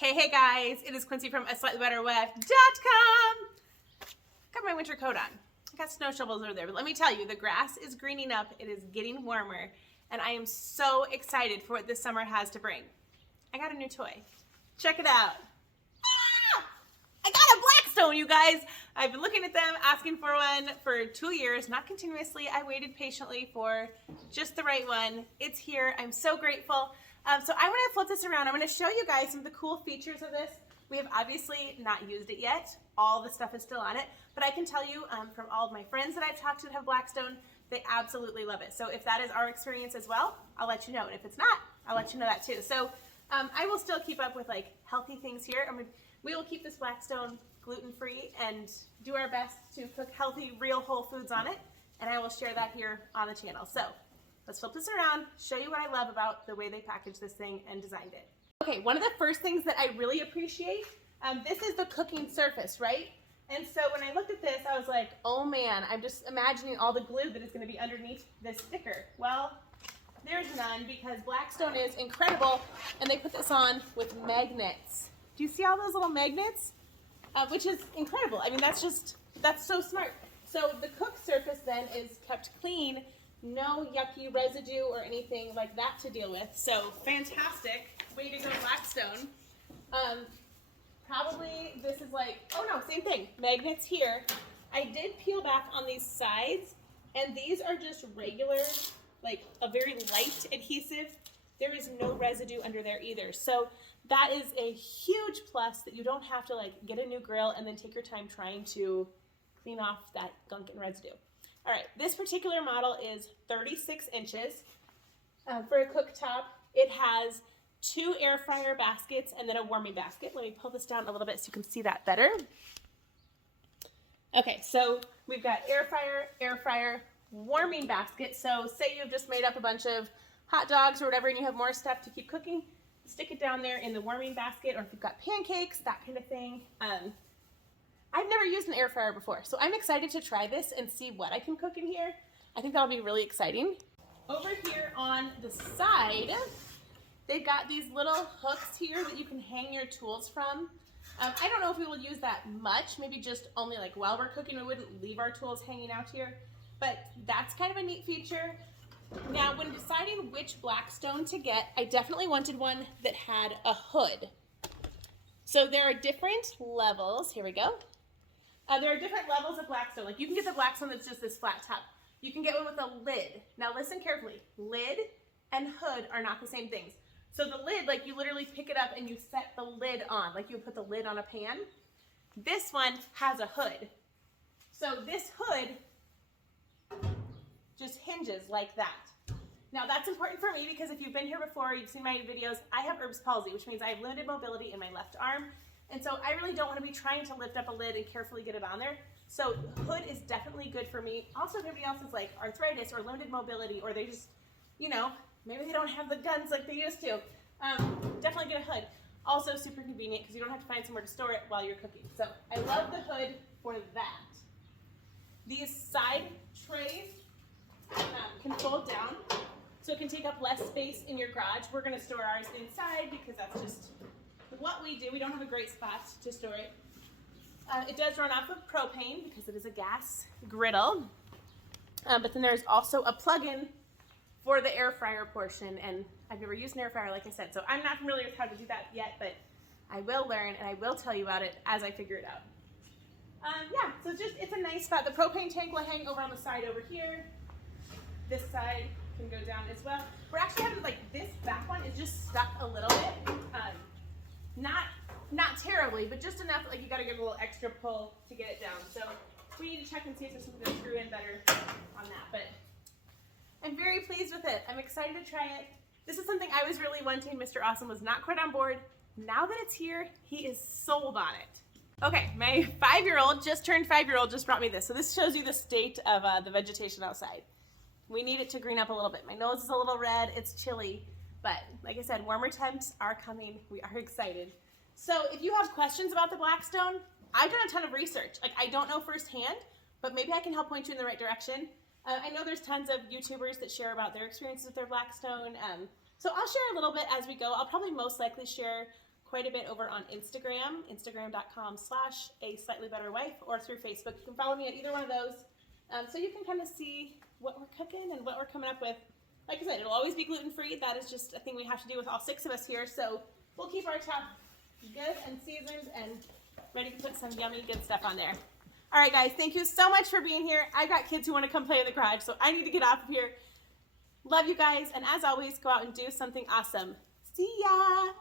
Hey guys, it is Quincy from aslightlybetter.com. Got my winter coat on. I got snow shovels over there, but let me tell you, the grass is greening up, it is getting warmer, and I am so excited for what this summer has to bring. I got a new toy. Check it out. I got a Blackstone, you guys. I've been looking at them, asking for one for 2 years, not continuously. I waited patiently for just the right one. It's here. I'm so grateful. So I want to flip this around. I'm going to show you guys some of the cool features of this. We have obviously not used it yet. All the stuff is still on it, but I can tell you from all of my friends that I've talked to that have Blackstone, they absolutely love it. So if that is our experience as well, I'll let you know. And if it's not, I'll let you know that too. So I will still keep up with like healthy things here. We will keep this Blackstone gluten-free and do our best to cook healthy, real whole foods on it. And I will share that here on the channel. So let's flip this around, show you what I love about the way they packaged this thing and designed it. Okay, one of the first things that I really appreciate, this is the cooking surface, right? And so when I looked at this, I was like, oh man, I'm just imagining all the glue that is gonna be underneath this sticker. Well, there's none because Blackstone is incredible and they put this on with magnets. Do you see all those little magnets? Which is incredible. I mean, that's so smart. So the cook surface then is kept clean, no yucky residue or anything like that to deal with. So fantastic. Way to go, Blackstone. Probably this is like, oh no, same thing. Magnets here. I did peel back on these sides and these are just regular, like a very light adhesive. There is no residue under there either. So that is a huge plus that you don't have to like get a new grill and then take your time trying to clean off that gunk and residue. All right, this particular model is 36 inches. For a cooktop, it has 2 air fryer baskets and then a warming basket. Let me pull this down a little bit so you can see that better. Okay, so we've got air fryer, warming basket. So say you've just made up a bunch of hot dogs or whatever and you have more stuff to keep cooking, stick it down there in the warming basket, or if you've got pancakes, that kind of thing. I've never used an air fryer before, so I'm excited to try this and see what I can cook in here. I think that'll be really exciting. Over here on the side, they've got these little hooks here that you can hang your tools from. I don't know if we will use that much, maybe just only like while we're cooking. We wouldn't leave our tools hanging out here, but that's kind of a neat feature. Now, when deciding which Blackstone to get, I definitely wanted one that had a hood. So there are different levels. Here we go. There are different levels of Blackstone. Like you can get the Blackstone that's just this flat top. You can get one with a lid. Now listen carefully. Lid and hood are not the same things. So the lid, like you literally pick it up and you set the lid on, like you would put the lid on a pan. This one has a hood. So this hood just hinges like that. Now that's important for me because if you've been here before, you've seen my videos, I have Erb's palsy, which means I have limited mobility in my left arm. And so I really don't want to be trying to lift up a lid and carefully get it on there. So hood is definitely good for me. Also, if everybody else is like arthritis or limited mobility, or they just, you know, maybe they don't have the guns like they used to, definitely get a hood. Also super convenient because you don't have to find somewhere to store it while you're cooking. So I love the hood for that. These side trays can fold down, so it can take up less space in your garage. We're going to store ours inside because that's just what we do. We don't have a great spot to store it. It does run off of propane because it is a gas griddle. But then there's also a plug-in for the air fryer portion, and I've never used an air fryer, like I said, so I'm not familiar with how to do that yet, but I will learn and I will tell you about it as I figure it out. Yeah, so it's a nice spot. The propane tank will hang over on the side over here. This side can go down as well. We're actually having like this back one is just stuck a little bit. Not terribly, but just enough like you gotta give a little extra pull to get it down. So we need to check and see if there's something to screw in better on that. But I'm very pleased with it. I'm excited to try it. This is something I was really wanting. Mr. Awesome was not quite on board. Now that it's here, he is sold on it. Okay, my 5-year-old, just turned 5-year-old, just brought me this. So this shows you the state of the vegetation outside. We need it to green up a little bit. My nose is a little red, it's chilly, but like I said, warmer temps are coming. We are excited. So if you have questions about the Blackstone, I've done a ton of research. Like I don't know firsthand, but maybe I can help point you in the right direction. I know there's tons of YouTubers that share about their experiences with their Blackstone. So I'll share a little bit as we go. I'll probably most likely share quite a bit over on Instagram, instagram.com/aslightlybetterwife, or through Facebook. You can follow me at either one of those, so you can kind of see what we're cooking and what we're coming up with. Like I said, it'll always be gluten-free. That is just a thing we have to do with all 6 of us here. So we'll keep our top good and seasoned and ready to put some yummy good stuff on there. All right, guys, thank you so much for being here. I've got kids who want to come play in the garage, so I need to get off of here. Love you guys, and as always, go out and do something awesome. See ya!